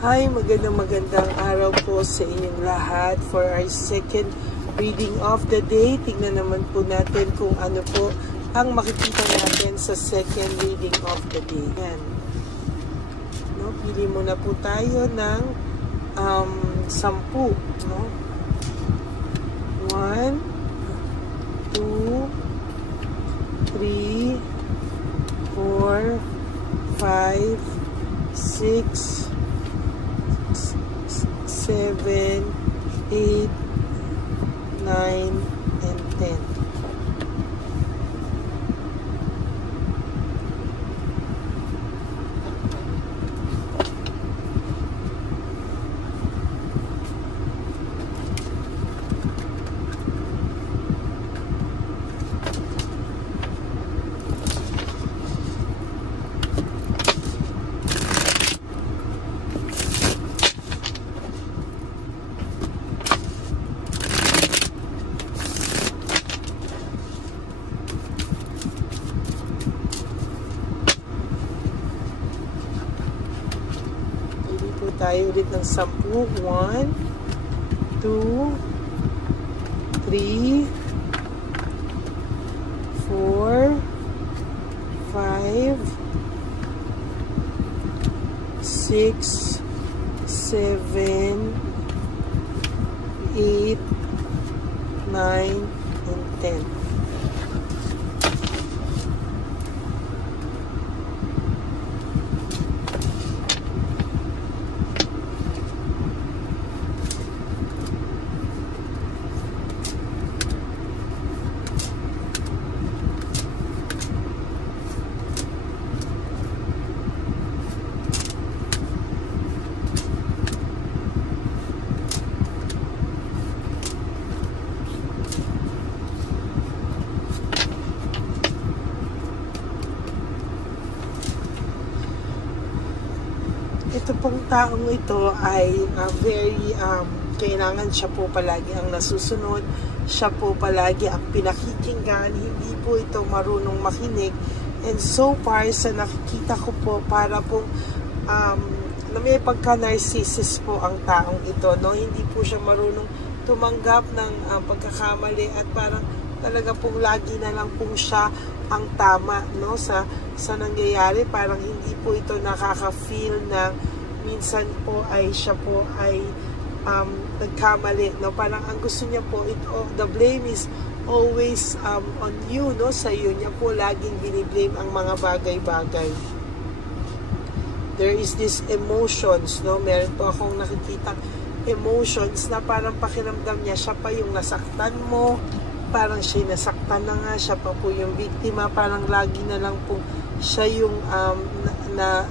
Hi, magandang araw po sa inyong lahat for our second reading of the day. Tingnan naman po natin kung ano po ang makikita natin sa second reading of the day. Yan. No, pili muna po tayo ng 10. No? 1, 2, 3, 4, 5, 6, 7, 8, 9, and 10. Tayo ulit ng 10. 1, 2, 3, 4, 5, 6, 7, 8, 9, and 10. Ito pong taong ito ay very kailangan siya po palagi ang nasusunod, siya po palagi ang pinakikinggan, hindi po ito marunong makinig. And so far sa nakikita ko po, para po na may pagka-narcissist po ang taong ito, no? Hindi po siya marunong tumanggap ng pagkakamali at parang talaga pong lagi na lang po siya ang tama, no? Sa nangyayari, parang hindi po ito nakaka-feel na minsan po ay siya po ay nagkamali, no? Parang ang gusto niya po, the blame is always on you, no? Sa iyo niya po laging biniblame ang mga bagay-bagay. There is this emotions, no? Meron po akong nakikita emotions na parang pakiramdam niya siya pa yung nasaktan mo, parang siya nasaktan na nga, siya pa po yung biktima, parang lagi na lang po siya yung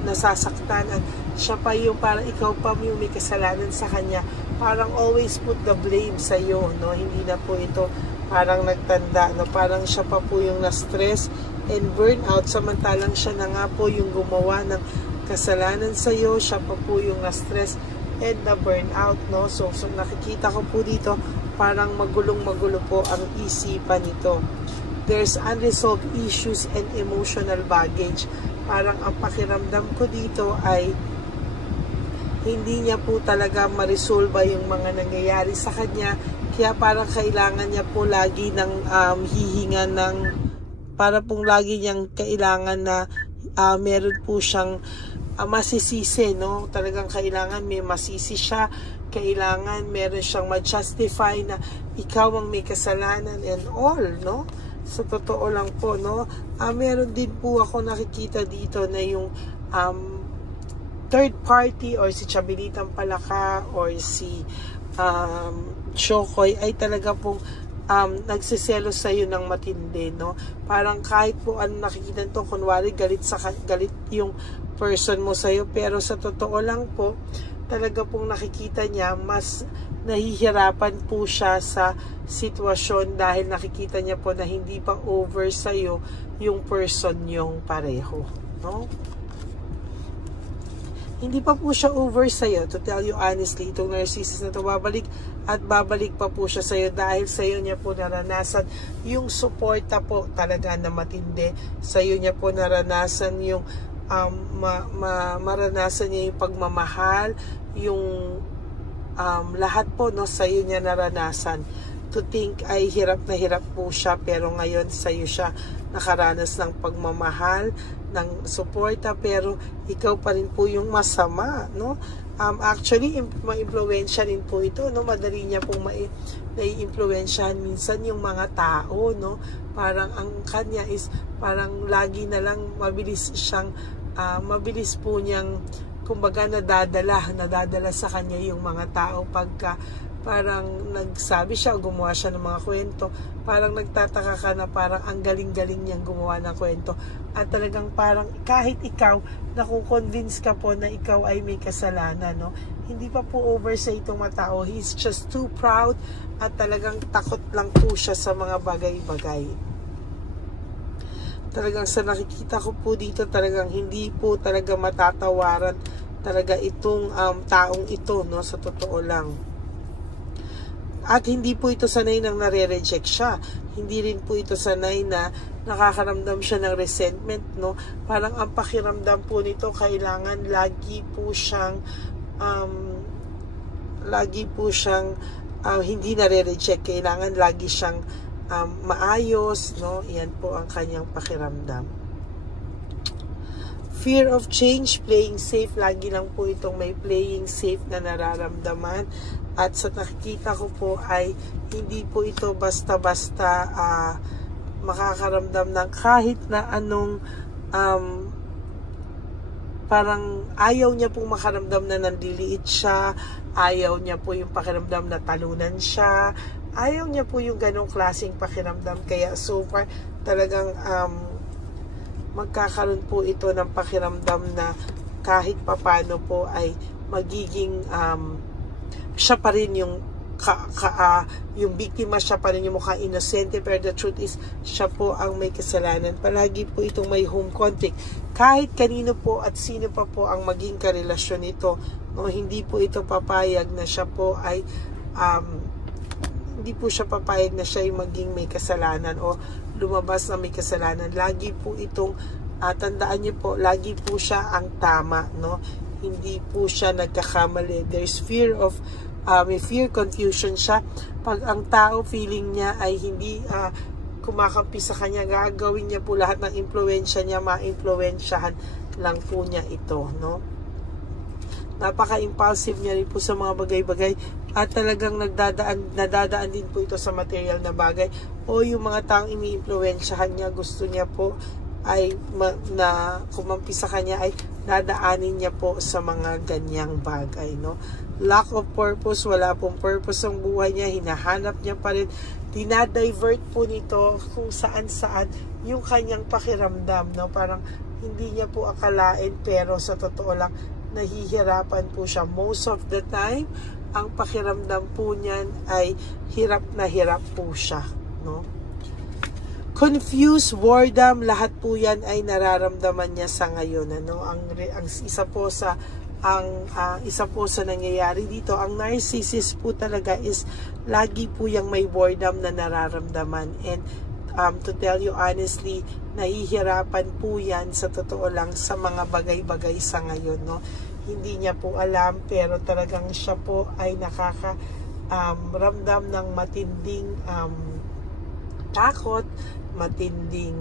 nasasaktan at siya pa yung parang ikaw pa yung may kasalanan sa kanya. Parang always put the blame sa iyo, no? Hindi na po ito parang nagtanda, no? Parang siya pa po yung na-stress and burnout, samantalang siya na nga po yung gumawa ng kasalanan sa iyo, siya pa po yung na-stress and na burnout, no? So nakikita ko po dito parang magulong-magulo po ang isipan nito. There's unresolved issues and emotional baggage. Parang ang pakiramdam ko dito ay hindi niya po talaga ma-resolve yung mga nangyayari sa kanya. Kaya parang kailangan niya po lagi ng hihinga ng, para pong lagi niyang kailangan na meron po siyang masisisi, no? Talagang kailangan may masisi siya. Kailangan meron siyang ma-justify na ikaw ang may kasalanan and all, no? Sa totoo lang po, no? Meron din po ako nakikita dito na yung third party or si Chabilitang Palaka or si Chokoy ay talaga pong nagsiselo sa iyo ng matindi, no? Parang kahit po ano nakikita to, kunwari galit yung person mo sa iyo, pero sa totoo lang po talaga pong nakikita niya mas nahihirapan po siya sa sitwasyon dahil nakikita niya po na hindi pa over sa iyo yung person yung pareho, no? Hindi pa po siya over sa'yo. To tell you honestly, itong narcissist na ito, babalik at babalik pa po siya sa'yo dahil sa'yo niya po naranasan yung suporta po talaga na matindi. Sa'yo niya po naranasan yung maranasan niya yung pagmamahal, yung lahat po, no, sa'yo niya naranasan. To think ay hirap na hirap po siya, pero ngayon sa'yo siya nakaranas ng pagmamahal, ng suporta, pero ikaw pa rin po yung masama, no? Actually, ma-impluwensya rin po ito, no? Madali niya pong nai-impluwensyahan minsan yung mga tao, no? Parang ang kanya is parang lagi na lang mabilis po niyang kumbaga nadadala sa kanya yung mga tao pagka parang nagsabi siya o gumawa siya ng mga kwento, parang nagtataka ka na parang ang galing-galing niyang gumawa ng kwento, at talagang parang kahit ikaw nakukonvince ka po na ikaw ay may kasalanan, no? Hindi pa po over sa itong matao, he's just too proud at talagang takot lang po siya sa mga bagay-bagay. Talagang sa nakikita ko po dito, talagang hindi po talaga matatawaran talaga itong taong ito, no, sa totoo lang. At hindi po ito sanay nang nare-reject siya. Hindi rin po ito sanay na nakakaramdam siya ng resentment, no? Parang ang pakiramdam po nito, kailangan lagi po siyang hindi nare-reject. Kailangan lagi siyang maayos, no? Yan po ang kanyang pakiramdam. Fear of change, playing safe. Lagi lang po itong may playing safe na nararamdaman. At sa nakikita ko po ay hindi po ito basta-basta makakaramdam ng kahit na anong parang ayaw niya pong makaramdam na nandiliit siya, ayaw niya po yung pakiramdam na talunan siya, ayaw niya po yung ganong klaseng pakiramdam. Kaya so far talagang magkakaroon po ito ng pakiramdam na kahit papano po ay magiging siya pa rin yung yung biktima, siya pa rin yung mukhang inosente, pero the truth is siya po ang may kasalanan. Palagi po itong may home conflict. Kahit kanino po at sino pa po ang maging karelasyon nito, no, hindi po ito papayag na siya po ay hindi po siya papayag na siya yung maging may kasalanan o lumabas na may kasalanan. Lagi po itong tandaan niyo po, lagi po siya ang tama, no? Hindi po siya nagkakamali. There's fear of may fear, confusion siya. Pag ang tao feeling niya ay hindi kumakampi sa kanya, gagawin niya po lahat ng impluwensya niya, ma-impluwensyahan lang po niya ito, no? Napaka-impulsive niya rin po sa mga bagay-bagay, at talagang nadadaan din po ito sa material na bagay, o yung mga taong ini-impluwensyahan niya, gusto niya po ay na kumampi sa kanya ay dadaanin niya po sa mga ganyang bagay, no? Lack of purpose, wala pong purpose ang buhay niya, hinahanap niya pa rin, dinadivert po nito kung saan-saan yung kanyang pakiramdam, no? Parang hindi niya po akalain, pero sa totoo lang nahihirapan po siya most of the time. Ang pakiramdam po niyan ay hirap na hirap po siya, no? Confused, boredom, lahat po yan ay nararamdaman niya sa ngayon, ano? Ang isa po sa nangyayari dito, ang narcissist po talaga is lagi po yung may boredom na nararamdaman, and to tell you honestly, nahihirapan po yan sa totoo lang sa mga bagay-bagay sa ngayon, no? Hindi niya po alam, pero talagang siya po ay ramdam ng matinding takot, matinding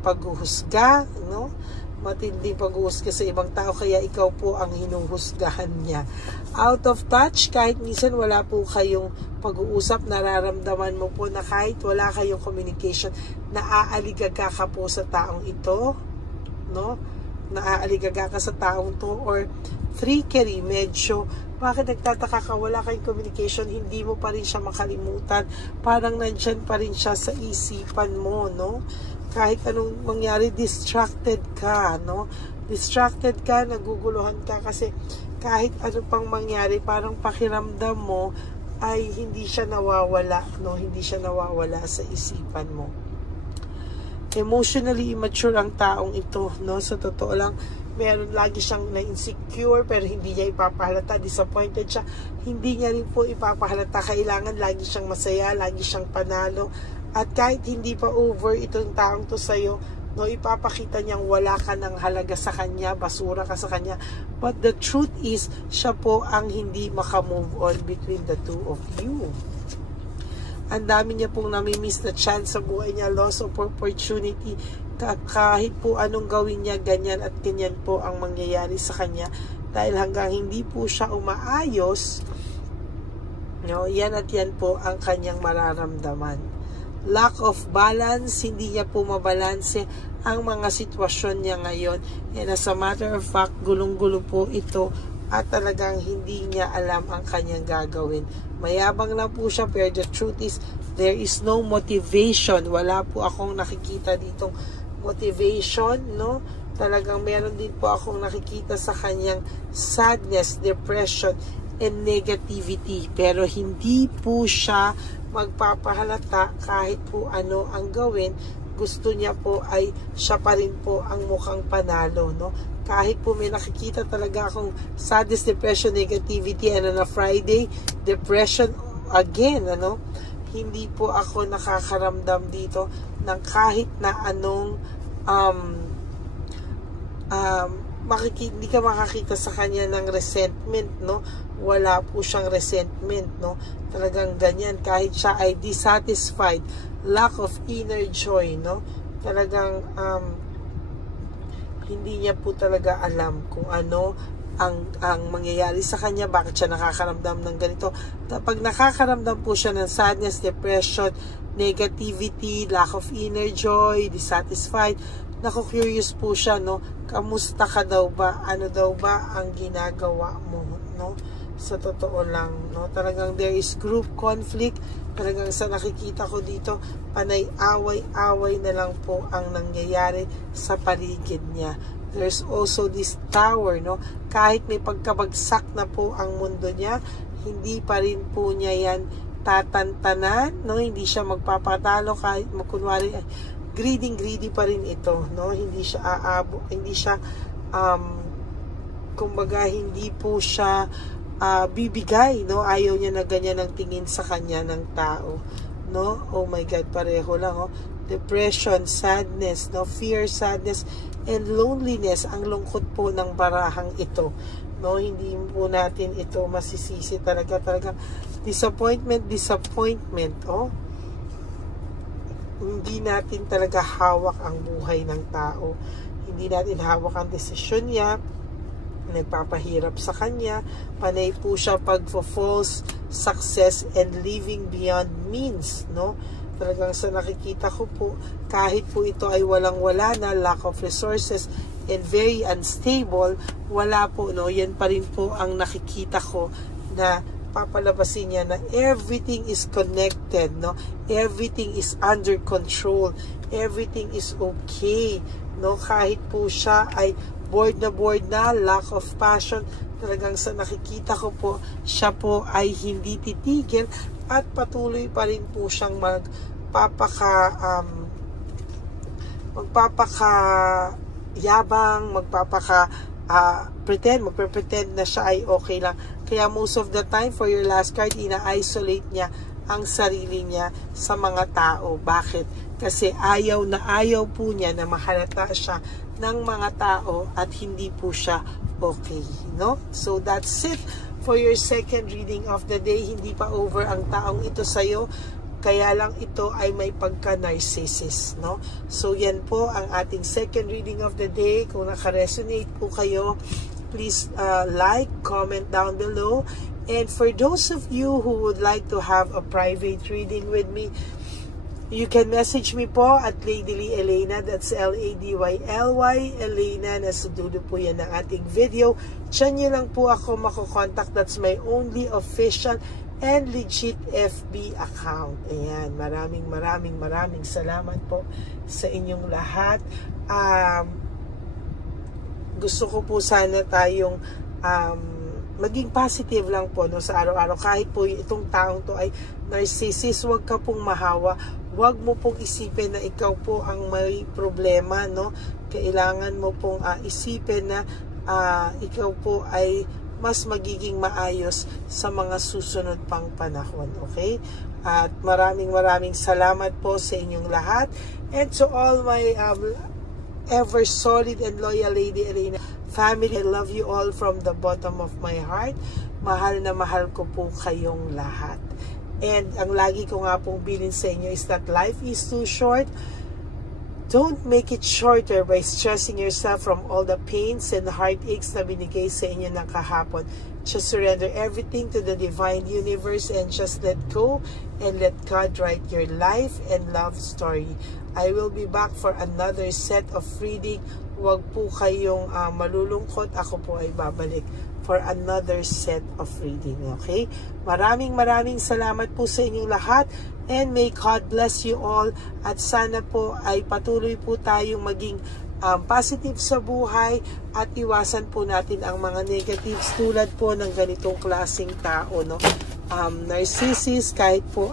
paghuhusga, no? Matinding paghuhusga sa ibang tao, kaya ikaw po ang hinuhusgahan niya. Out of touch, kahit minsan wala po kayong pag-uusap, nararamdaman mo po na kahit wala kayong communication, naaaligaga ka po sa taong ito, no? Naaaligaga ka sa taong to, or freakery, medyo bakit nagtataka ka, wala kayong communication, hindi mo pa rin siya makalimutan, parang nandyan pa rin siya sa isipan mo, no? Kahit anong mangyari, distracted ka, no? Distracted ka, naguguluhan ka, kasi kahit ano pang mangyari, parang pakiramdam mo ay hindi siya nawawala, no? Hindi siya nawawala sa isipan mo. Emotionally immature ang taong ito, no? Sa totoo lang, meron lagi siyang na-insecure, pero hindi niya ipapahalata. Disappointed siya, hindi niya rin po ipapahalata. Kailangan lagi siyang masaya, lagi siyang panalo. At kahit hindi pa over itong taong to sa'yo, no, ipapakita niyang wala ka ng halaga sa kanya, basura ka sa kanya. But the truth is, siya po ang hindi makamove on between the two of you. Ang dami niya pong namimiss na chance sa buhay niya, loss of opportunity. Kahit po anong gawin niya, ganyan at ganyan po ang mangyayari sa kanya. Dahil hanggang hindi po siya umaayos, no, yan at yan po ang kanyang mararamdaman. Lack of balance, hindi niya po mabalanse ang mga sitwasyon niya ngayon. And as a matter of fact, gulong-gulo po ito at talagang hindi niya alam ang kanyang gagawin. Mayabang lang po siya, pero the truth is, there is no motivation. Wala po akong nakikita ditong motivation, no? Talagang meron din po akong nakikita sa kanyang sadness, depression, and negativity. Pero hindi po siya magpapahalata kahit po ano ang gawin. Gusto niya po ay siya pa rin po ang mukhang panalo, no? Kahit po may nakikita talaga akong sadness, depression, negativity, and on a Friday, depression again, ano? Hindi po ako nakakaramdam dito ng kahit na anong hindi ka makakita sa kanya ng resentment, no? Wala po siyang resentment, no? Talagang ganyan, kahit siya ay dissatisfied, lack of inner joy, no? Talagang hindi niya po talaga alam kung ano ang mangyayari sa kanya, bakit siya nakakaramdam ng ganito. Pag nakakaramdam po siya ng sadness, depression, negativity, lack of inner joy, dissatisfied, naku-curious po siya, no? Kamusta ka daw ba? Ano daw ba ang ginagawa mo, no? Sa totoo lang, no? Talagang there is group conflict. Talagang sa nakikita ko dito, panay away-away na lang po ang nangyayari sa paligid niya. There's also this tower, no? Kahit may pagkabagsak na po ang mundo niya, hindi pa rin po niya yan tatantanan, no? Hindi siya magpapatalo kahit kunwari greedy pa rin ito, no? Hindi siya hindi siya kumbaga hindi po siya bibigay, no? Ayaw niya na ganyan ang tingin sa kanya ng tao, no? Oh my God, pareho lang, oh. Depression, sadness, no? Fear, sadness, and loneliness, ang lungkot po ng barahang ito, no? Hindi po natin ito masisisi talaga, disappointment, oh. Hindi natin talaga hawak ang buhay ng tao. Hindi natin hawak ang desisyon niya. Nagpapahirap sa kanya. Panay po siya pag-false success and living beyond means, no? Talagang sa nakikita ko po, kahit po ito ay walang-wala na, lack of resources, and very unstable, wala po, no? Yan pa rin po ang nakikita ko na papalabasin niya na everything is connected, no? Everything is under control. Everything is okay, no? Kahit po siya ay bored na, lack of passion, talagang sa nakikita ko po, siya po ay hindi titigil at patuloy pa rin po siyang magpapakayabang, magpapretend na siya ay okay lang. Kaya most of the time, for your last card, ina-isolate niya ang sarili niya sa mga tao. Bakit? Kasi ayaw po niya na mahalata siya ng mga tao at hindi po siya okay, no? So that's it for your second reading of the day. Hindi pa over ang taong ito sa'yo, kaya lang ito ay may pagka-narcissist, no? So yan po ang ating second reading of the day. Kung naka-resonate po kayo, please like, comment down below. And for those of you who would like to have a private reading with me, you can message me po at Ladyly Elena. That's L-A-D-Y-L-Y Elena. Nasa dulo po yan ng ating video. Diyan nyo lang po ako makokontak. That's my only official and legit FB account. Ayan. Maraming salamat po sa inyong lahat. Gusto ko po sana tayong maging positive lang po, no, sa araw-araw. Kahit po itong taong to ay narcissist, huwag ka pong mahawa. Huwag mo pong isipin na ikaw po ang may problema, no? Kailangan mo pong isipin na ikaw po ay mas magiging maayos sa mga susunod pang panahon, okay? At maraming salamat po sa inyong lahat. And to all my ever solid and loyal Lady Elena family. I love you all from the bottom of my heart. Mahal na mahal ko po kayong lahat. And ang lagi ko nga pong bilin sa inyo is that life is too short. Don't make it shorter by stressing yourself from all the pains and heartaches na binigay sa inyo ng kahapon. Just surrender everything to the divine universe and just let go and let God write your life and love story. I will be back for another set of reading. Huwag po kayong malulungkot. Ako po ay babalik for another set of reading. Okay? Maraming salamat po sa inyong lahat. And may God bless you all. At sana po ay patuloy po tayong maging positive sa buhay at iwasan po natin ang mga negatives tulad po ng ganitong klaseng tao, no? Narcissist, kahit po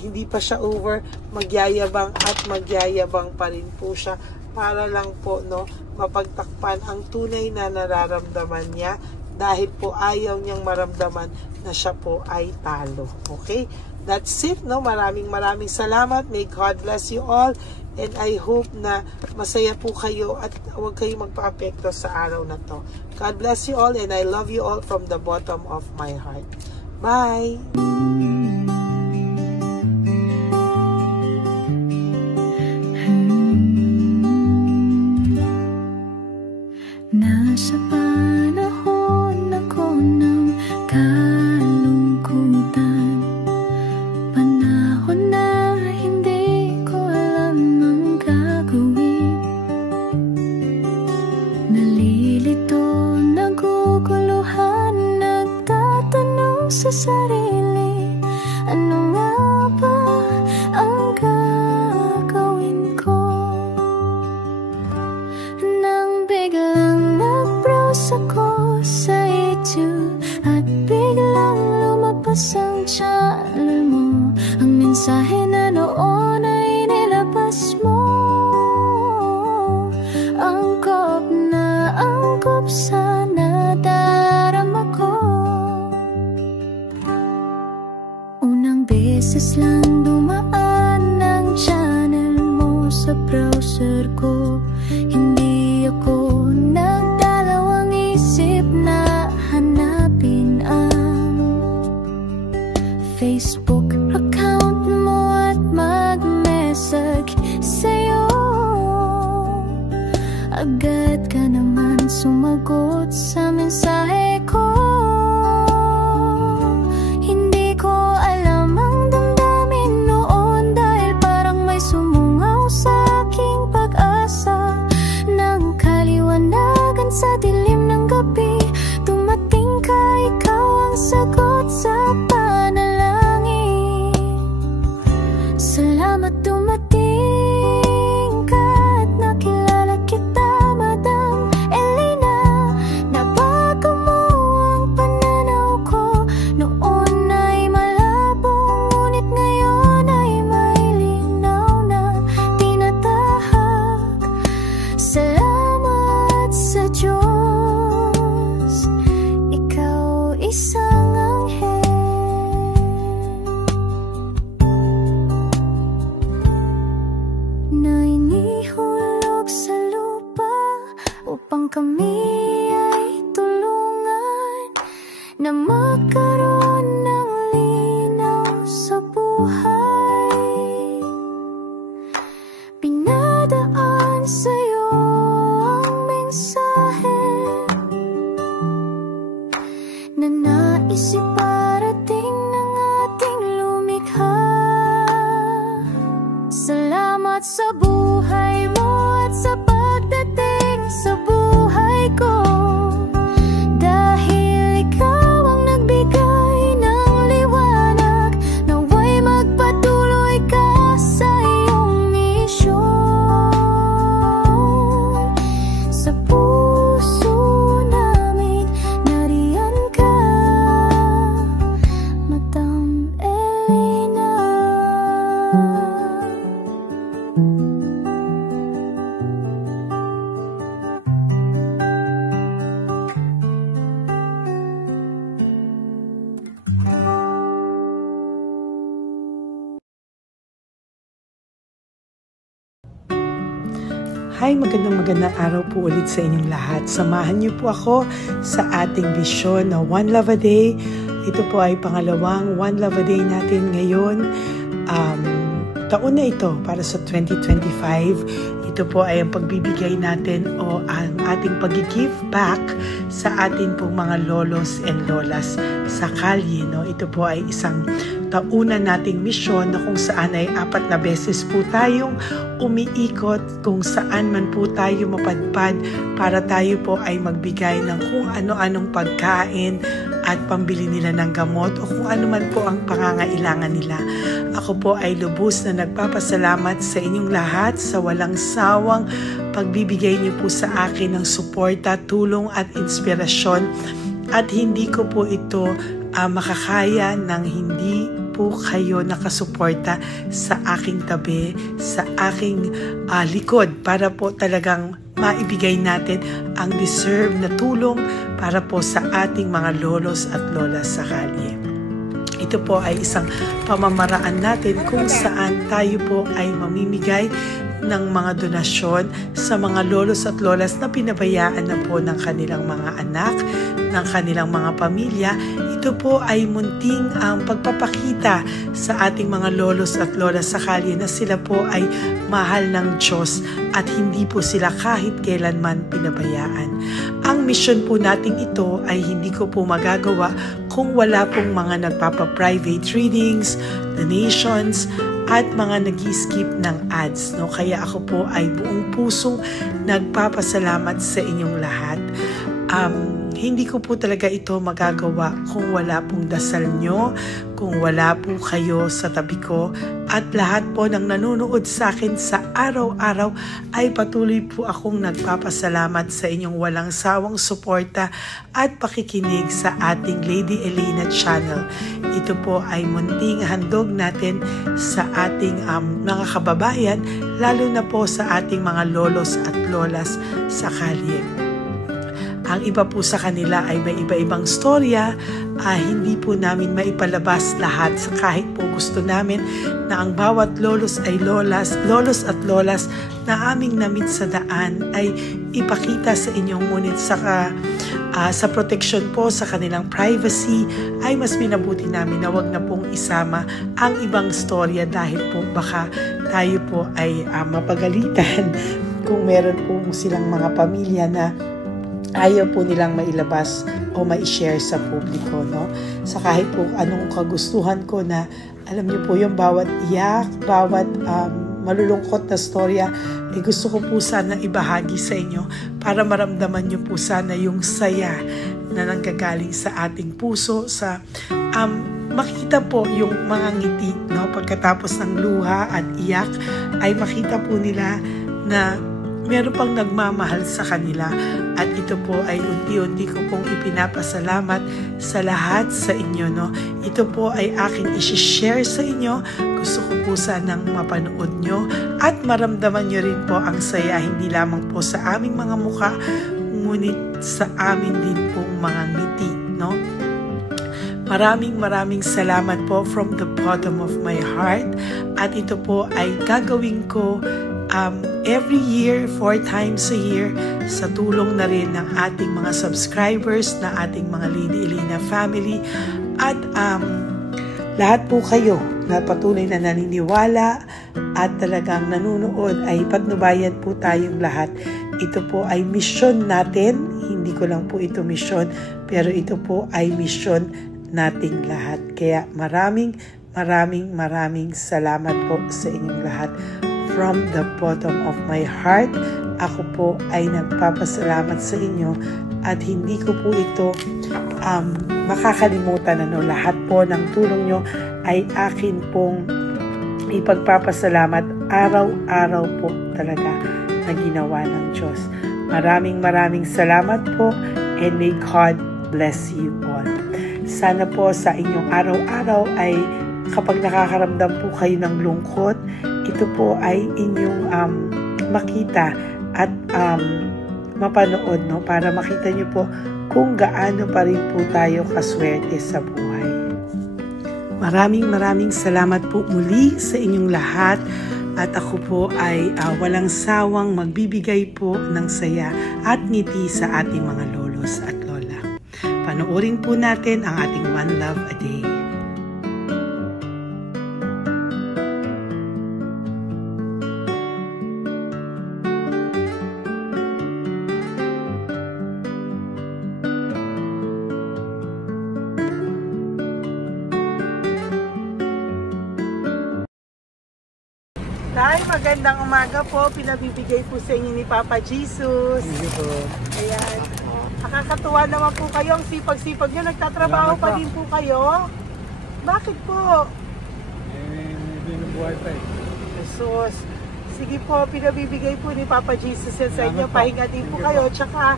hindi pa siya over, magyayabang at magyayabang pa rin po siya para lang po, no, mapagtakpan ang tunay na nararamdaman niya dahil po ayaw niyang maramdaman na siya po ay talo. Okay? That's it, no? Maraming salamat. May God bless you all. And I hope na masaya po kayo at huwag kayong magpa-apekto sa araw na to. God bless you all and I love you all from the bottom of my heart. Bye! Nasa panahon ako ng kalungkutan, panahon na hindi ko alam ang gagawin. Nalilito, naguguluhan, nagtatanong sa sarili, ano nga ba ang gagawin ko? Nang biglang nag-browse ako sa YouTube at biglang lumabas ang channel mo, ang mensahe na noon ay nilabas mo. Angkop sa nadarama ko. Unang beses lang dumaan ang channel mo sa browser ko. Hindi ako nagdalawang isip na hanapin ang Facebook account mo at mag-message sa'yo. Agad ka naman sumagot sa mensahe ko. Hindi ko alam ang damdamin noon dahil parang may sumungaw sa aking pag-asa. Nang kaliwanagan sa dilim ng gabi, dumating ka, ikaw ang sagot sa panalangin. Salamat dumating ka at nakilala kita, Madam Elena. Nabago mo ang pananaw ko. Noon ay malabo, ngunit ngayon ay may linaw na tinatahak. Salamat sa Diyos, ikaw isang anghel na inihulog sa lupa upang kami ay tulungan na magkaroon ng linaw sa buhay. Pinadaan sa'yo ang mensahe na nais iparating ng ating lumikha. Salamat sa buhay mo at sa pagdating sa buhay ko, dahil ikaw ang nagbigay ng liwanag. Nawa'y magpatuloy ka sa iyong misyon. Sa puso namin nariyan ka, Hi, magandang araw po ulit sa inyong lahat. Samahan niyo po ako sa ating bisyon na One Love a Day. Ito po ay pangalawang One Love a Day natin ngayon. Taon na ito para sa 2025. Ito po ay ang pagbibigay natin o ang ating pag-give back sa atin pong mga lolos and lolas sa kalye. No? Ito po ay isang taunan nating misyon na kung saan ay 4 na beses po tayong umiikot kung saan man po tayo mapadpad para tayo po ay magbigay ng kung ano-anong pagkain at pambili nila ng gamot o kung ano man po ang pangangailangan nila. Ako po ay lubos na nagpapasalamat sa inyong lahat sa walang sawang pagbibigay niyo po sa akin ng suporta, tulong at inspirasyon, at hindi ko po ito makakaya ng hindi po kayo nakasuporta sa aking tabi, sa aking likod para po talagang maibigay natin ang deserve na tulong para po sa ating mga lolos at lolas sa kalye. Ito po ay isang pamamaraan natin kung saan tayo po ay mamimigay ng mga donasyon sa mga lolos at lolas na pinabayaan na po ng kanilang mga anak, ng kanilang mga pamilya. Ito po ay munting ang pagpapakita sa ating mga lolos at lolas sa kalye na sila po ay mahal ng Diyos at hindi po sila kahit kailanman pinabayaan. Ang mission po nating ito ay hindi ko po magagawa kung wala pong mga nagpapa-private readings, donations, at mga nag-skip ng ads. No? Kaya ako po ay buong pusong nagpapasalamat sa inyong lahat. Hindi ko po talaga ito magagawa kung wala pong dasal nyo, kung wala po kayo sa tabi ko, at lahat po ng nanonood sa akin sa araw-araw ay patuloy po akong nagpapasalamat sa inyong walang sawang suporta at pakikinig sa ating Lady Elena channel. Ito po ay munting handog natin sa ating mga kababayan, lalo na po sa ating mga lolos at lolas sa kalye. Ang iba po sa kanila ay may iba-ibang storya, hindi po namin maipalabas lahat sa kahit po gusto namin na ang bawat lolos at lolas na aming namit sa daan ay ipakita sa inyo, ngunit sa protection po sa kanilang privacy ay mas minabuti namin na wag na pong isama ang ibang storya dahil po baka tayo po ay mapagalitan kung meron po silang mga pamilya na ayaw po nilang mailabas o ma-share sa publiko, no? Sa kahit po anong kagustuhan ko na, alam niyo po yung bawat iyak, bawat malulungkot na storya, gusto ko po sana ibahagi sa inyo para maramdaman niyo po sana yung saya na nanggagaling sa ating puso, sa makita po yung mga ngiti, no? Pagkatapos ng luha at iyak ay makita po nila na meron pang nagmamahal sa kanila, at ito po ay unti-unti ko pong ipinapasalamat sa lahat sa inyo, no? Ito po ay aking isi-share sa inyo. Gusto ko po sanang mapanood nyo at maramdaman nyo rin po ang saya, hindi lamang po sa aming mga mukha, ngunit sa amin din pong mga ngiti, no? Maraming salamat po from the bottom of my heart, at ito po ay gagawin ko every year, 4 times a year, sa tulong na rin ng ating mga subscribers, na ating mga Lady Elena family, at lahat po kayo na patuloy na naniniwala at talagang nanonood, ay patnubayan po tayong lahat. Ito po ay mission natin, hindi ko lang po ito mission, pero ito po ay mission nating lahat. Kaya maraming salamat po sa inyong lahat. From the bottom of my heart, ako po ay nagpapasalamat sa inyo, at hindi ko po ito makakalimutan. Lahat po ng tulong nyo ay akin pong ipagpapasalamat araw-araw po talaga na ginawa ng Diyos. Maraming salamat po, and may God bless you all. Sana po sa inyong araw-araw ay kapag nakakaramdam po kayo ng lungkot, ito po ay inyong makita at mapanood, no? Para makita nyo po kung gaano pa rin po tayo kaswerte sa buhay. Maraming salamat po muli sa inyong lahat. At ako po ay walang sawang magbibigay po ng saya at ngiti sa ating mga lolos at lola. Panoorin po natin ang ating One Love a Day. Tay, magandang umaga po. Pinabibigay po sa inyo ni Papa Jesus. Hindi po. Ayan. Nakakatuwa naman po kayo. Ang sipag-sipag nyo. Nagtatrabaho pa din po kayo. Bakit po? Binubuhay pa eh. Jesus. Sige po, pinabibigay po ni Papa Jesus yan sa inyo. Pahinga din po kayo. Tsaka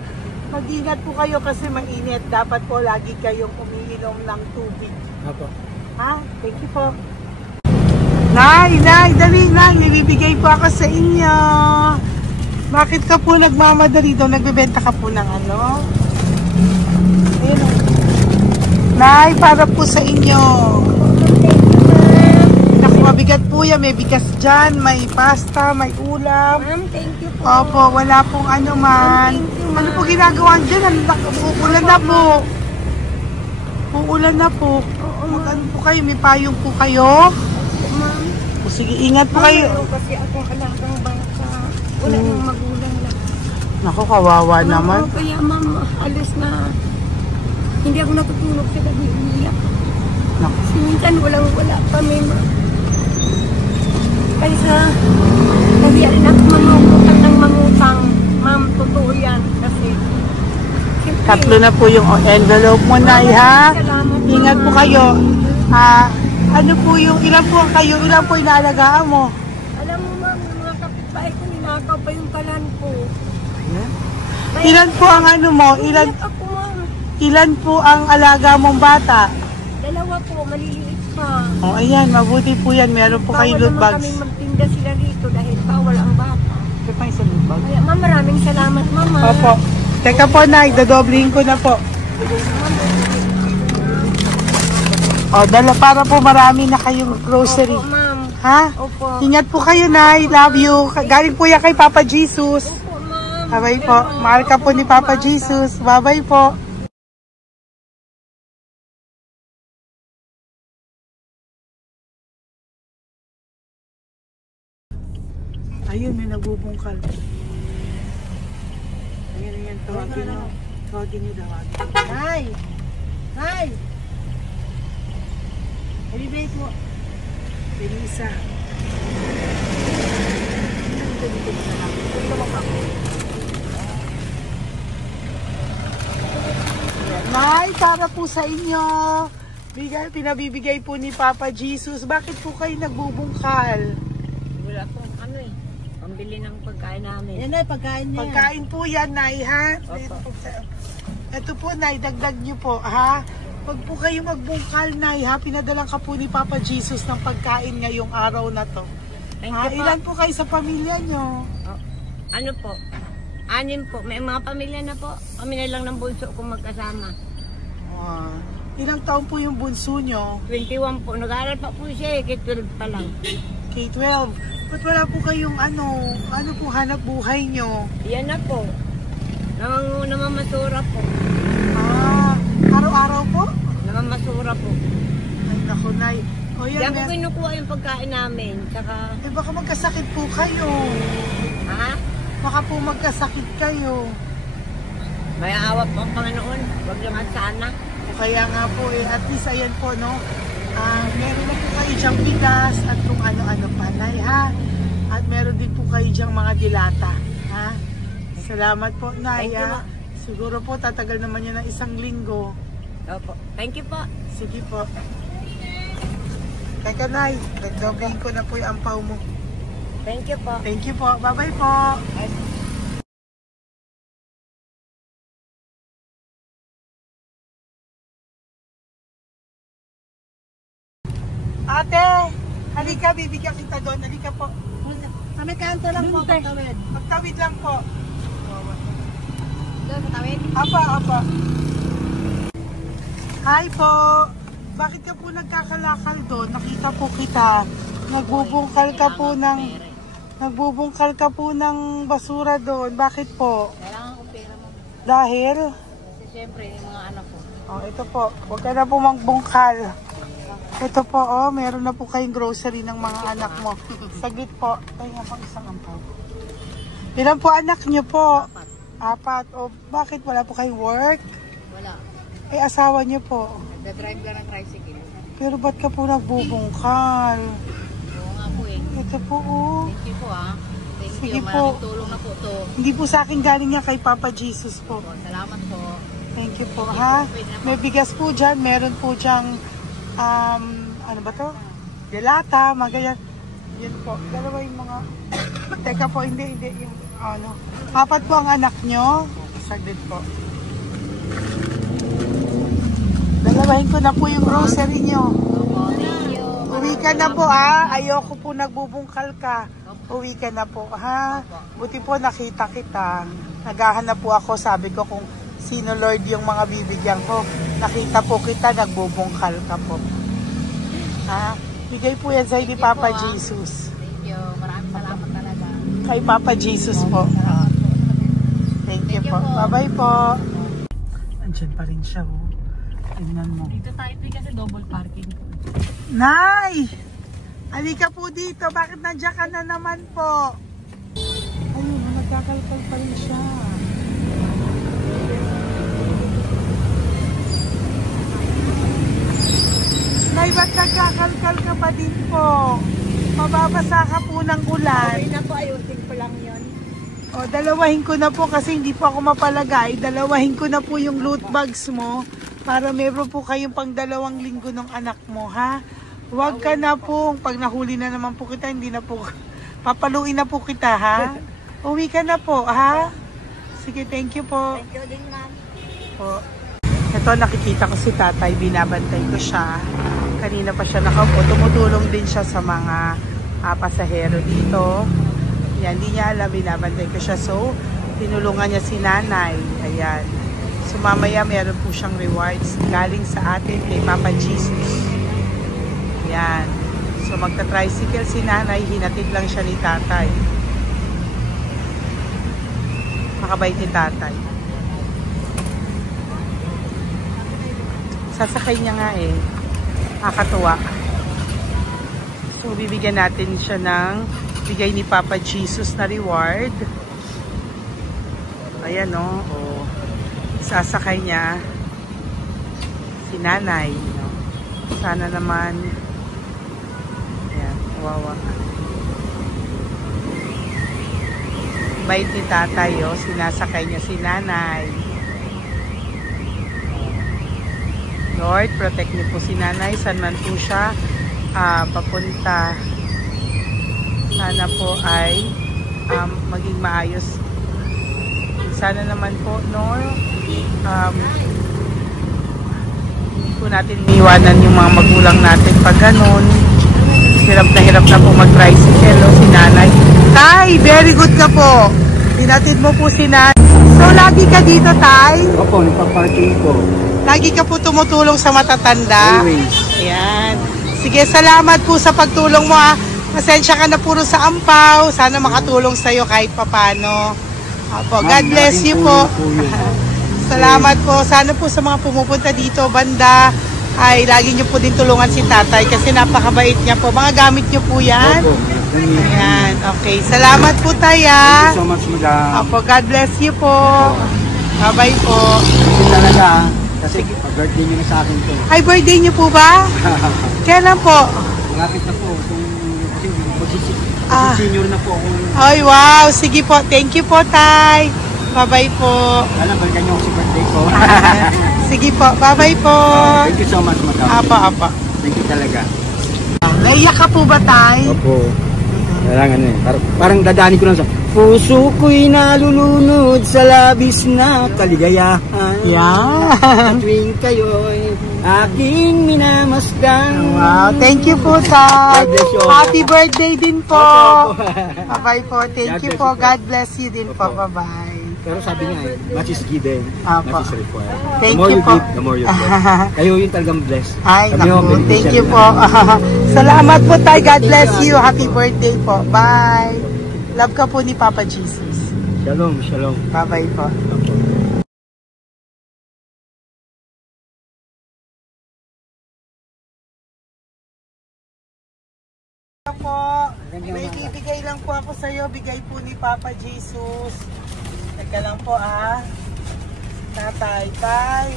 mag-ingat po kayo kasi mainit. Dapat po lagi kayong umiinom ng tubig. Apo. Ha? Thank you po. Nay, dali na. Nilibigay po ako sa inyo. Bakit ka po nagmamadali daw? Nagbebenta ka po ng ano? Ayun. Nay, para po sa inyo. Naku, mabigat po yan. May bigas dyan, may pasta, may ulam. Ma'am, thank you po. Opo, wala pong ano man. Ano po ginagawa dyan? Uulan na po. Uulan na po. Mag-ano po kayo? May payong po kayo? Ma'am, O, sige, ingat po kayo. kasi akong alagang bata. Wala nang magulang na. Naku, kawawa naman. Kaya ma'am, alis na. Hindi ako natutulog sa gabi. Umiyak. Naku. Minsan wala kami ma'am. Kaysa, nahiya rin ako mamutang ng mamutang. Ma'am, totoo yan. Kasi, siyempre, Tatlo na po yung envelope mo, Nay, ha? Ingat po kayo. Ano po yung, ilan po kayo, ilan po inaalagaan mo? alam mo ma'am, yung mga kapitbahay ko, ninakaw pa yung kalan ko. Ilan po ang ano mo? Umiyak ako ma'am. Ilan po ang alaga mong bata? Dalawa po, maliliit pa. O, ayan, mabuti po yan. Meron po kayo loot Bawal naman bags. kami magtinda sila rito dahil bawal ang bata. Ito pa yung sa loot bag. Kaya ma'am, maraming salamat mama. Opo. Teka po, Nay, dodoblihin ko na po. O, dala para po marami na kayong grocery. Opo ma'am. Ha? Opo. Ingat po kayo, Nay. Love you. Galing po yan kay Papa Jesus. Opo ma'am. Bye-bye po. Mahal ka po ni Papa Jesus. Bye-bye po. Ayun, may nagbubungkal. Ayan, tawagin nyo. Tawagin nyo daw. Hi! Hi! Ibibigay po. Elisa. Nay, para po sa inyo. Pinabibigay po ni Papa Jesus. Bakit po kayo nagbubungkal? Wala po pambili ng pagkain namin. Yan ay, pagkain niya. Pagkain po yan, Nay, ha? Ito po, Nay, dagdag niyo po, ha? Pag po kayo magbungkal, Nay, ha? Pinadalang ka po ni Papa Jesus ng pagkain ngayong araw na to. Thank Ha? you po. Ilan po kayo sa pamilya nyo? Ano po? 6 po. May mga pamilya na po. Kami na lang ng bunso kung magkasama. Ilang taon po yung bunso nyo? 21 po. Nag-aaral pa po siya eh. K-12 pa lang. K-12. Ba't wala po kayong ano po hanap buhay nyo? Yan na po. Namamasura po. Araw-araw po? Namamasura po. Ay, naku, Nay. O yan, Yan po kinukuha yung pagkain namin. Tsaka, baka magkasakit po kayo. ha? Baka po magkasakit kayo. May awa po ang Panginoon. Huwag naman sana. O kaya nga po at least ayan po, no? Meron na po kayo dyang bigas at kung ano-ano pa, Nay, ha? At meron din po kayo dyang mga dilata, ha? Salamat po, Nay, Thank you, ha? Siguro po tatagal naman yun ng 1 linggo. Opo. Thank you po. Sige po. Teka, Nay, nagdobling ko na po yung ampaw mo. Thank you po. Thank you po. Bye-bye po. Ate, halika, bibigyan kita doon. Halika po. Sa may kanto lang po, pagtawid. Pagtawid lang po. Doon, patawid? Apa. Hi po. Bakit ka po nagkakalakal doon? Nakita po kita. Nagbubungkal ka po ng Nagbubungkal ka po ng basura doon. Bakit po? Kailangan ko pera mo. Dahil? Kasi siyempre, yung mga anak ko. Oh, ito po. Huwag ka na po magbungkal. Ito po, oh. Meron na po kayong grocery ng mga anak mo. Saglit po. Ay, ako isang ampaw. Ilan po anak niyo po? 4. 4. O, bakit wala po kayong work? Wala. Ay, asawa niyo po. Nagdadrive ka ng tricycle. Pero ba't ka po nagbubungkal? Oo nga po eh. Ito po, oh. Thank you po ah. Thank Sige you. po. Maraming tulong na po to. Hindi po sa akin galing yan kay Papa Jesus po. Po, salamat po. Thank you po, ha? May bigas po dyan. Meron po dyang, ano ba to? Delata, mga ganyan. Yun po. Dalawa yung mga, teka po, hindi, yung, ano. 4 po ang anak nyo. Saglit po. Dalawahin ko na po yung grocery nyo. Thank you. Uwi ka na po, ha? Ayoko po nagbubungkal ka. Uwi ka na po, ha? Buti po nakita kita. Naghahanap po ako, sabi ko kung sino Lord yung mga bibigyan ko. Nakita po kita, nagbubungkal ka po. Ha? Bigay po yan sa'yo ni Papa Jesus. Thank you. Maraming salamat talaga. Kay Papa Jesus po. Thank you po. Bye-bye po. Andyan pa rin siya, oh. Tingnan mo. Dito tayo kasi double parking. Nay! Halika po dito. Bakit nandiyan ka na naman po? Ayun, nagkakalkal pa rin siya. Nay, ba't nagkakalkal ka pa din po? Mababasa ka po ng ulan. Okay na po, ayusin ko lang yun. O, dalawahin ko na po kasi hindi po ako mapalagay. Dalawahin ko na po yung loot bags mo para meron po kayong pang 2 linggo ng anak mo, ha? Huwag ka na po. Pag nahuli na naman po kita, hindi na po, papaluin na po kita, ha? Uwi ka na po, ha? Sige, thank you po. Thank you din, ma'am. Po. Ito, nakikita ko si tatay, binabantay ko siya. Kanina pa siya nakaupo. Tumutulong din siya sa mga pasahero dito. Yan, hindi niya alam, binabantay ko siya. So, tinulungan niya si nanay. Ayan. So, mamaya meron po siyang rewards galing sa atin kay Papa Jesus. Ayan. So, magta-tricycle si nanay. Hinatid lang siya ni tatay. Makabait ni tatay. Sasakay niya nga eh. Nakakatuwa. So, bibigyan natin siya ng bigay ni Papa Jesus na reward. Ayan o. Oh. Sasakay niya si nanay. No? Sana naman. Ayan. Kawawa. Bait ni tatay o. Sinasakay niya si nanay. Lord, protect niyo po si nanay. Saan man po siya papunta. Sana po ay maging maayos. Sana naman po, Lord, hindi po natin iniwanan yung mga magulang natin pag ganun. Hirap na po mag-tricycle si nanay. Tay, very good ka po. Pinatid mo po si nanay. So, lagi ka dito, Tay? Opo, nagpa-parking ko. Lagi ka po tumutulong sa matatanda. Always. Ayan. Sige, salamat po sa pagtulong mo, ha. Pasensya ka na puro sa ampaw. Sana makatulong sa'yo kahit papano. Opo, God bless you po. Salamat po. Sana po sa mga pumupunta dito, banda, ay lagi nyo po din tulungan si tatay kasi napakabait niya po. Mga gamit nyo po yan. Opo. Ayan, okay. Salamat po tayo. Thank you so much, madam. Opo, God bless you po. Bye-bye po. Ito talaga, kasi birthday nyo na sa akin to. Ay, birthday niyo po ba? Kailan po? Malapit na po. Kasi senior na po ako. Ay, wow. Sige po. Thank you po, Tay. Bye-bye po. Alam, balikan nyo ako si birthday ko. Sige po. Bye-bye po. Thank you so much, madam. Apa. Thank you talaga. Naiyak ka po ba, Tay? Opo. Kailangan eh. Parang dadaanin ko lang sa puso ko'y nalulunod sa labis na kaligayahan. Yan. Tuwing kayo'y aking minamasdan. Wow. Thank you po, Tay. God bless you. Happy birthday din po. Opo. Bye-bye po. Thank you po. God bless you din po. Bye-bye. Pero sabi nga eh, much is given, Apo. much is required. Thank The more you you po. give, the more you get. Kayo yung talagang blessed. Ay, Kami naku. yung Thank beneficiary you na. po. Salamat po, Tay. God bless you. Happy birthday po. Bye. Love ka po ni Papa Jesus. Shalom, shalom. Bye-bye po. Po, may bibigay lang po ako sa iyo, bigay po ni Papa Jesus. Teka lang po Tatay, tay.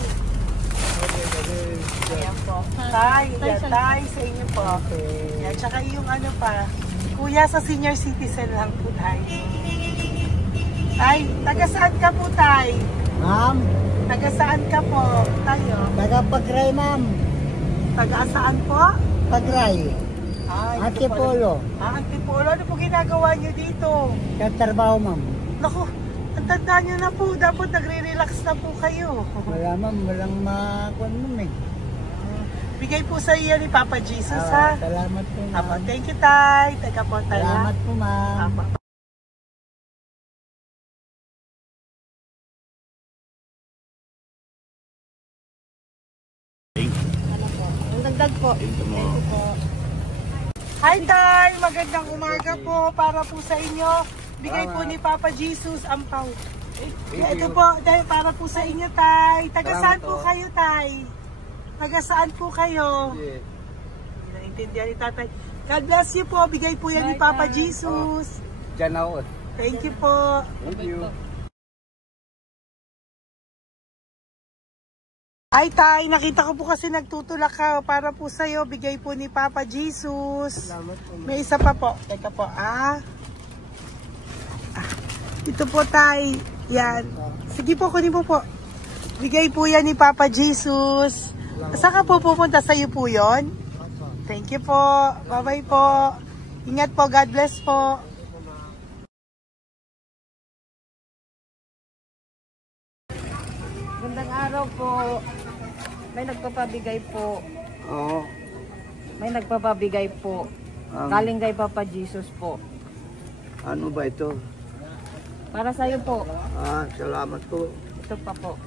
Ayan po. Tay, sa inyo po. Yan, tsaka yung ano pa, kuya sa senior citizen lang po tayo. Tay, taga saan ka po tay? Ma'am, Taga saan ka po tayo? taga Pagray, ma'am. Taga saan po? Pagray. Antipolo. Antipolo. Antipolo. Ano po ginagawa nyo dito? Katrabaho, ma'am. Naku, ang tanda nyo na po. Dapat nagre-relax na po kayo. Wala, ma'am. Walang makuan, ma'am, eh. Bigay po sa iyo ni Papa Jesus, ha? Salamat po, ma'am. Apo, thank you, tay. Teka po, tay. Salamat po, ma'am. Apo. Ang dagdag po. Thank you po. Hi, tay. Magandang umaga po. Para po sa inyo. Bigay po ni Papa Jesus ang pang. Ito po, tay, para po sa inyo, tay. Taga saan po kayo, tay? Taga saan po kayo? Naintindihan ni tatay. God bless you po. Bigay po yan ni Papa Jesus. Diyan ako. Thank you po. Thank you. Ay, tay, nakita ko po kasi nagtutulak ka. Para po sa'yo, bigay po ni Papa Jesus. May isa pa po. Teka po, ito po, tay. Yan. Sige po, kunin po po. Bigay po yan ni Papa Jesus. Saan ka po pupunta? Sa'yo po yun? Thank you po. Bye-bye po. Ingat po. God bless po. Gandang araw po. May nagpapabigay po. Oo. May nagpapabigay po. Galing kay Papa Jesus po. Ano ba ito? Para sa'yo po. Salamat po. Ito pa po.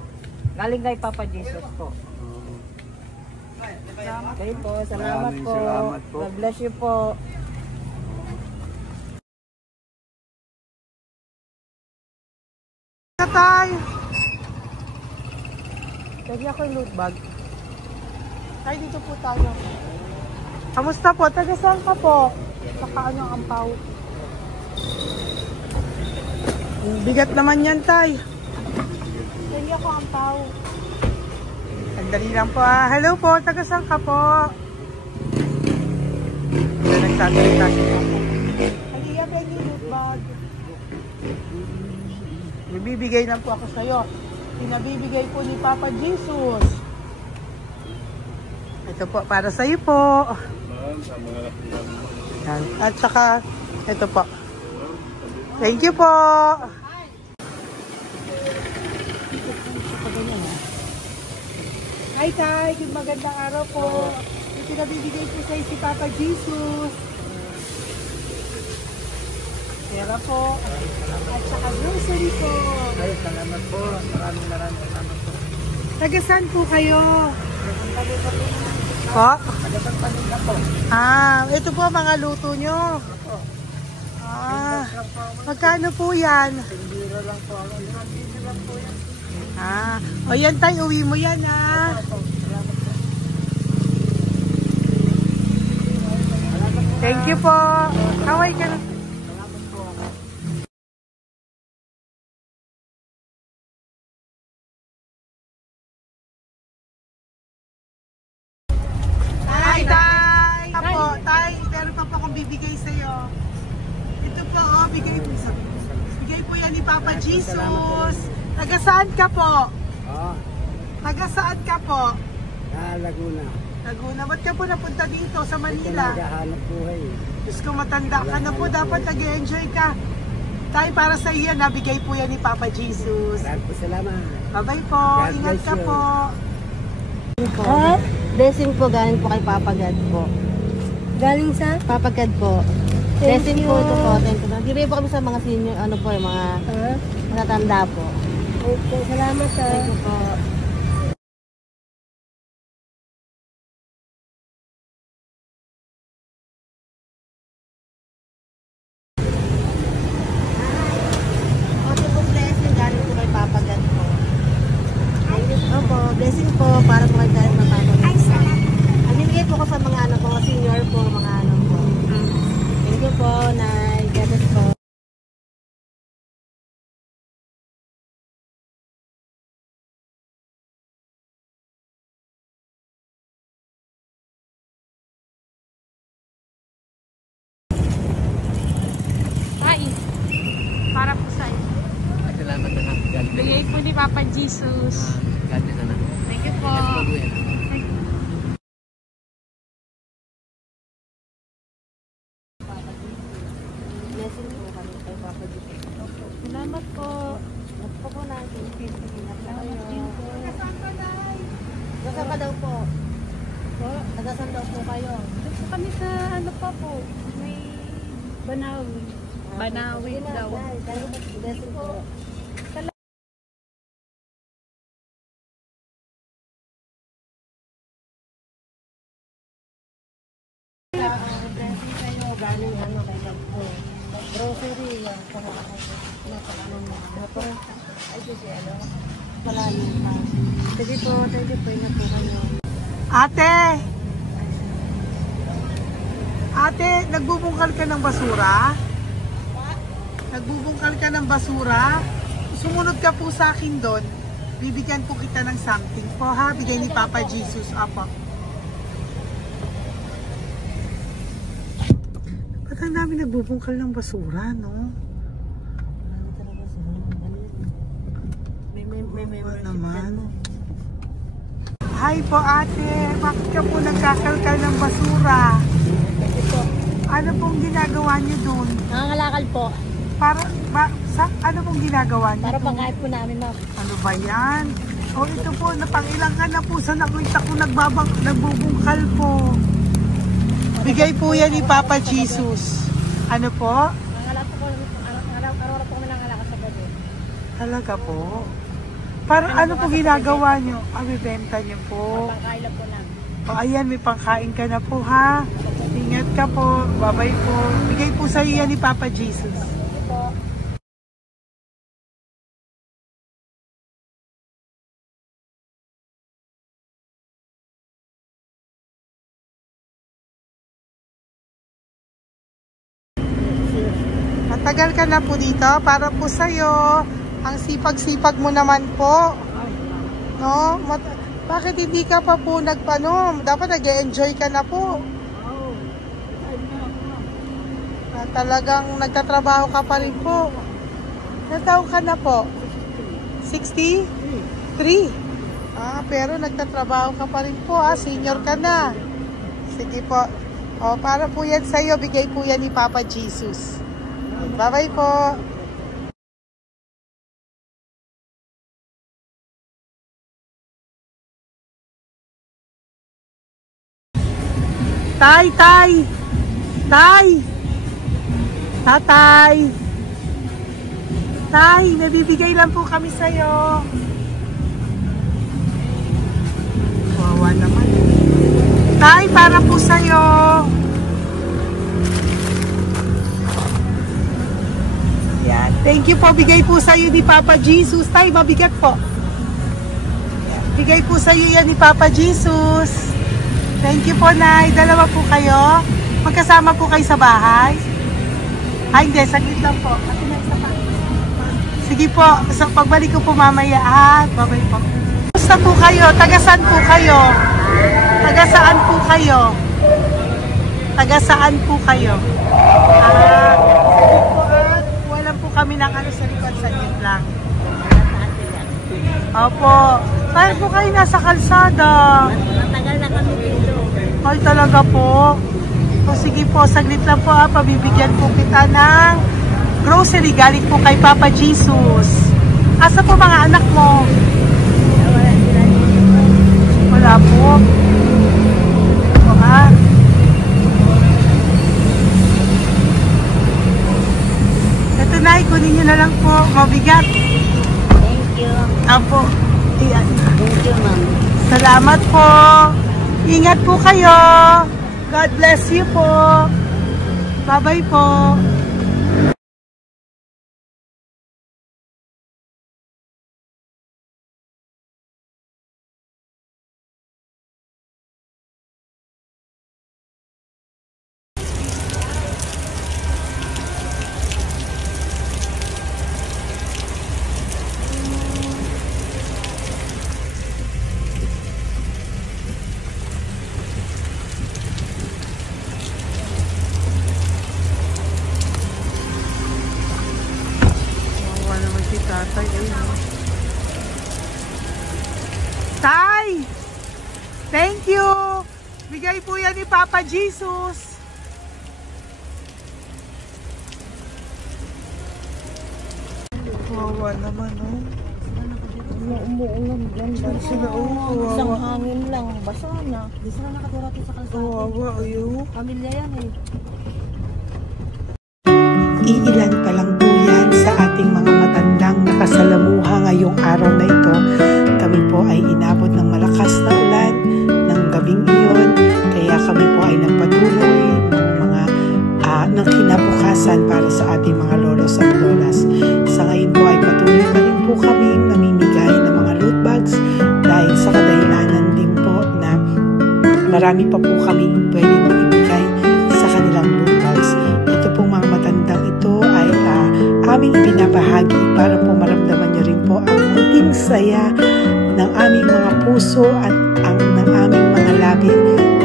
Galing kay Papa Jesus po. Kayo po. Salamat Maraming po. salamat po. God bless you po. Tay. Lagi ako yung loot bag. Tay, dito po tayo. Kamusta po? Taga saan ka po? Saka ano ang ampaw? Bigat naman yan, tay. Lagi ako ampaw. Sandali lang po. Hello po, taga saan ka po? Nagsasalita siya po. Halika, Benny, loot bag. Ibibigay lang po ako sa'yo. Pinabibigay po ni Papa Jesus. Ito po, para sa'yo po. Yan. At saka, ito po. Thank you po. Hi, tay. Good magandang araw po. Yung pinabibigay po sa'yo si Papa Jesus. Pera po. At saka grocery po. Ay, salamat po. Maraming salamat po. Taga saan po kayo? Po? Taga-Pagpalinda po. Ito po mga luto nyo. Magkano po yan? Biro lang po. Biro lang po yan. O yan tayo, uwi mo yan Thank you po. Kaway ka na. Bibigay sa'yo. Ito po, bigay po yan ni Papa Jesus. Taga saan ka po? Taga saan ka po? Laguna. Laguna. Ba't ka po napunta dito sa Manila? Naghahanap buhay. Diyos ko, matanda ka na po. Dapat nag-enjoy ka. Tayo para sa iyo, nabigay po yan ni Papa Jesus. Maraming po salamat. Bye-bye po. Ingat ka po. Blessing po galing po kay Papa God po. Galing sa? Papa God po. Blessing po ito po. Thank you. Bibigay po kami sa mga senior, ano po, yung mga matatanda po. Okay, salamat Thank you po. blessing po para po kahit mapapagod. Ay, salamat. Bibigay po ko sa mga ano po, senior po, mga ano po. Thank you po, Nay. God bless po. Para po sa iyo. Salamat na lang. God bless. Bigay po ni Papa Jesus. God bless na lang. Thank you po. Blessing po kami kay Papa Jesus. Salamat po. At po natin. Ingat na kayo. Nasaan ka daw po? Nasaan daw po kayo? Dito kami sa ano pa po. May Banawi. Banawi daw. Blessing po. Blessing kayo. Galing ano kayo po. Grocery. Ay, kasi ano. Malalim pa. Sige po. Thank you po. Ingat po kayo. Ate! Ate, nagbubungkal ka ng basura? Nagbubungkal ka ng basura? Sumunod ka po sa akin doon. Bibigyan po kita ng something po ha. Bigay ni Papa Jesus. Apo. Ba't ang dami nagbubungkal ng basura, no? May naman. Hi po ate. Bakit ka po nagkakalkal ng basura? Ano pong ginagawa niyo doon? Nangangalakal po. Ano pong ginagawa niyo? Para doon? pangkait po namin, ma'am. Ano ba yan? O ito po, napangilang ka na po sa nakita ko nagbubungkal po. Bigay po yan ni Papa Jesus. Ano po? Nangangalakal po araw-araw po kami nangangalakal sa gabi. Talaga po? Para ano po ginagawa niyo? Bibenta niyo po. Pangkain lang po namin. O ayan, may pangkain ka na po ha. Ingat ka po. Bye-bye po. Bigay po sa iyo yan ni Papa Jesus. Matagal ka na po dito. Para po sa iyo. Ang sipag-sipag mo naman po. No? Bakit hindi ka pa po nagpano? Dapat nag-enjoy ka na po. Talagang nagtatrabaho ka pa rin po. Ilang taon ka na po? 63? Pero nagtatrabaho ka pa rin po. Senior ka na. Sige po. Para po yan sa'yo. Bigay po yan ni Papa Jesus. Bye-bye po. Tay! Tatay! Tay, nabibigay lang po kami sa'yo. Wawa naman. Tay, para po sa'yo. Yan. Thank you po. Bigay po sa'yo ni Papa Jesus. Tay, mabigat po. Yan. Bigay po sa'yo yan ni Papa Jesus. Thank you po, Nay. Dalawa po kayo. Magkasama po kayo sa bahay. Hindi. Saglit lang po. Sige po. So, pagbalik ko po mamaya. Babay po. Gusto po kayo? Tagasaan po kayo? Tagasaan po kayo? Tagasaan po kayo? Sige po at wala po kami ng ano sa likod. Saglit lang. Opo. Bakit po kayo nasa kalsada? Matagal na kami dito. Ay, talaga po. O sige po, saglit lang po pabibigyan po kita ng grocery galing po kay Papa Jesus. Asa po mga anak mo? Wala po. O ha? Ito na, kunin nyo na lang po. Mabigat. Thank you. Apo. Iyan. Thank you, ma'am. Salamat po. Ingat po kayo. God bless you po. Bye-bye po. Nay! Thank you! Bigay po yan ni Papa Jesus. Kawawa naman, oh. Umuulan dyan. Sila, oh. Isang Kawawa. hangin lang. Basa na. Di sila nakatira sa kalsada. Kawawa, ayo. Pamilya yan eh. Iilan pa lang po yan sa ating mga matandang nakasalamuha ngayong araw na ito. Kami po ay inabot ng malakas na ulan ng gabing iyon. Kaya kami po ay nagpatuloy ng kinabukasan para sa ating mga lolos at lolas. Sa ngayon po ay patuloy pa rin po kami namimigay ng mga loot bags dahil sa kadahilanan din po na marami pa po kami pwedeng maibigay sa kanilang loot bags. Ito pong mga matandang ito ay aming pinabahagi para po maramdaman nyo rin po ang munting saya ng aming mga puso at ng aming mga labi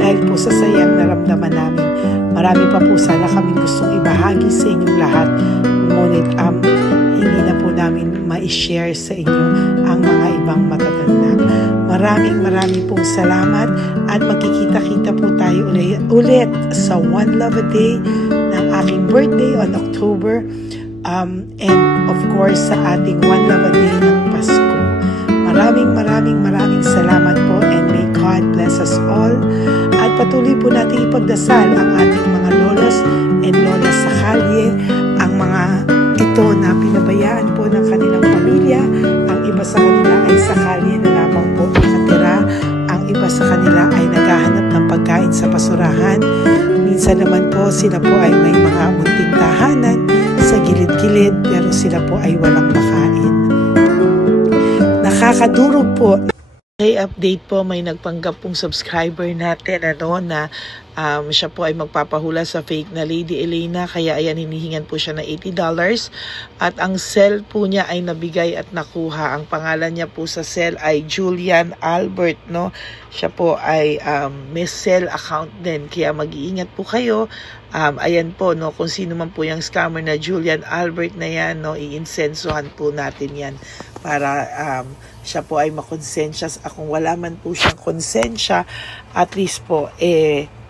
dahil po sa sayang naramdaman namin. Marami pa po sana kaming gustong ibahagi sa inyong lahat, ngunit hindi na po namin ma-share sa inyo ang mga ibang matatanda. Maraming pong salamat at magkikita-kita po tayo ulit sa One Love a Day ng aking birthday on October and of course sa ating One Love a Day ng Pasko. Maraming salamat po and may God bless us all. At patuloy po natin ipagdasal ang ating mga lolos and lolas sa kalye, ang mga ito na pinabayaan po ng kanilang pamilya. Ang iba sa kanila ay sa kalye na lamang po nakatira. Ang iba sa kanila ay naghahanap ng pagkain sa basurahan. Minsan naman po sila po ay may mga munting tahanan sa gilid-gilid pero sila po ay walang makain. Nakakadurog po. Okay, update po, may nagpanggap pong subscriber natin na siya po ay magpapahula sa fake na Lady Elena, kaya ayan hinihingan po siya na $80 at ang cell po niya ay nabigay at nakuha. Ang pangalan niya po sa cell ay Julian Albert, no? Siya po ay may cell account din, kaya mag-iingat po kayo. Ayan po, no, kung sino man po yung scammer na Julian Albert na yan, no, i-insensuhan po natin yan para siya po ay makonsensya. Kung wala man po siyang konsensya, at least po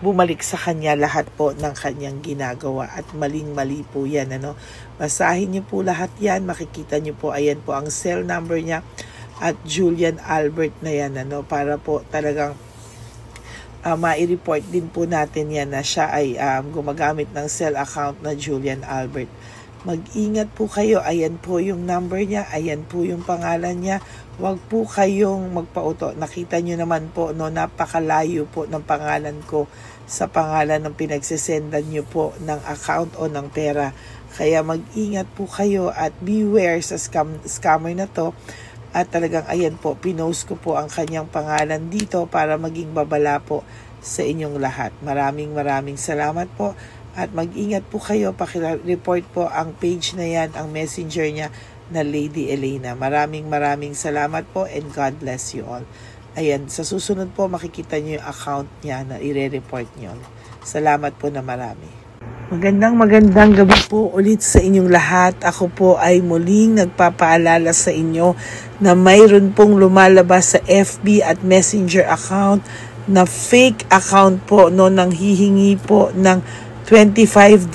bumalik sa kanya lahat po ng kanyang ginagawa at maling-mali po yan, ano. Basahin niyo po lahat yan, makikita niyo po, ayan po ang cell number niya at Julian Albert na yan, ano, para po talagang ma-report din po natin yan na siya ay gumagamit ng cell account na Julian Albert. Mag-ingat po kayo. Ayan po yung number niya. Ayan po yung pangalan niya. Huwag po kayong magpauto. Nakita nyo naman po, no, napakalayo po ng pangalan ko sa pangalan ng pinagsisendan nyo po ng account o ng pera. Kaya mag-ingat po kayo at beware sa scammer na to. At talagang ayan po, pinost ko po ang kanyang pangalan dito para maging babala po sa inyong lahat. Maraming salamat po. At mag-ingat po kayo, pakireport po ang page na yan, ang messenger niya na Lady Elena. Maraming salamat po and God bless you all. Ayan, sa susunod po makikita niyo yung account niya na i-report niyo. Salamat po na marami. Magandang gabi po ulit sa inyong lahat. Ako po ay muling nagpapaalala sa inyo na mayroon pong lumalabas sa FB at Messenger account na fake account po, no, nang hihingi po ng $25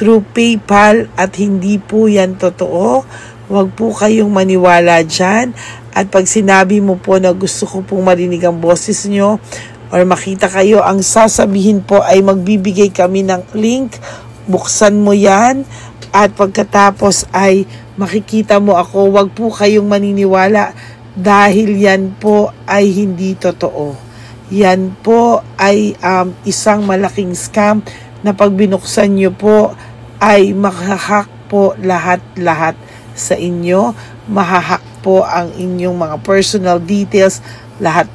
through PayPal at hindi po yan totoo. Huwag po kayong maniwala dyan. At pag sinabi mo po na gusto ko pong marinig ang boses nyo or makita kayo, ang sasabihin po ay magbibigay kami ng link. Buksan mo yan at pagkatapos ay makikita mo ako. Huwag po kayong maniniwala dahil yan po ay hindi totoo. Yan po ay isang malaking scam na pag binuksan nyo po ay mahahack po lahat sa inyo. Mahahack po ang inyong mga personal details. Lahat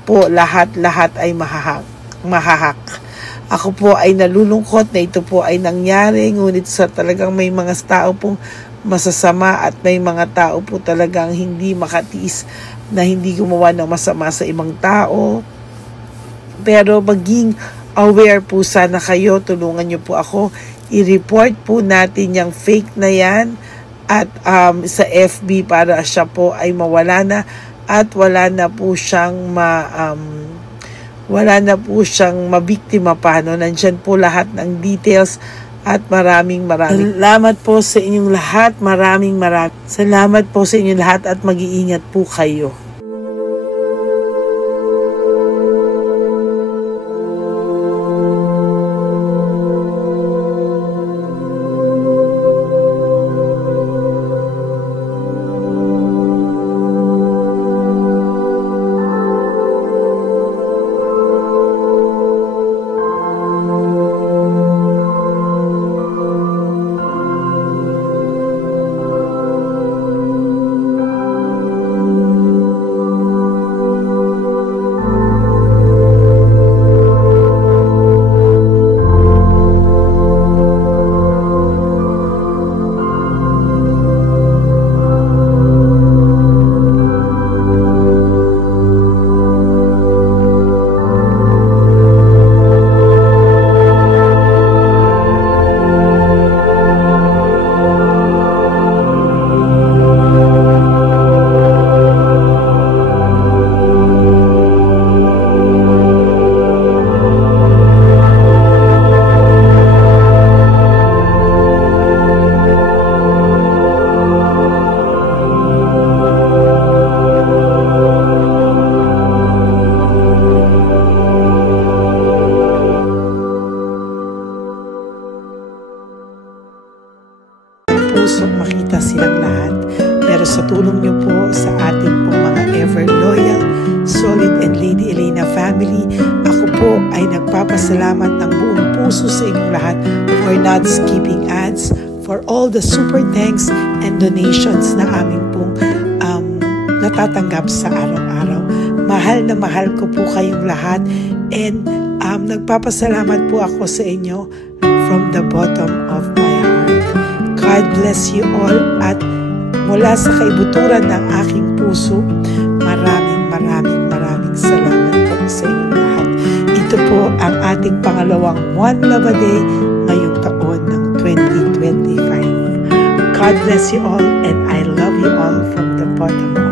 ay mahahack. Ako po ay nalulungkot na ito po ay nangyari, ngunit sa talagang may mga tao pong masasama at may mga tao po talagang hindi makatiis na hindi gumawa ng masama sa ibang tao. Pero maging aware po sana kayo, tulungan nyo po ako, i-report po natin yung fake na yan at sa FB para siya po ay mawala na at wala na po siyang mabiktima pa, no? Nandyan po lahat ng details at maraming salamat po sa inyong lahat. Maraming salamat po sa inyong lahat at mag-iingat po kayo. Pusong makita silang lahat, pero sa tulong niyo po sa ating pong mga ever loyal, solid and Lady Elena family, ako po ay nagpapasalamat ng buong puso sa inyong lahat for not skipping ads, for all the super thanks and donations na aming pong natatanggap sa araw-araw. Mahal na mahal ko po kayong lahat, and nagpapasalamat po ako sa inyo from the bottom of my heart. God bless you all, at mula sa kaibuturan ng aking puso, maraming salamat po sa inyong lahat. Ito po ang ating pangalawang One Love a Day ngayong taon ng 2025. God bless you all, and I love you all from the bottom of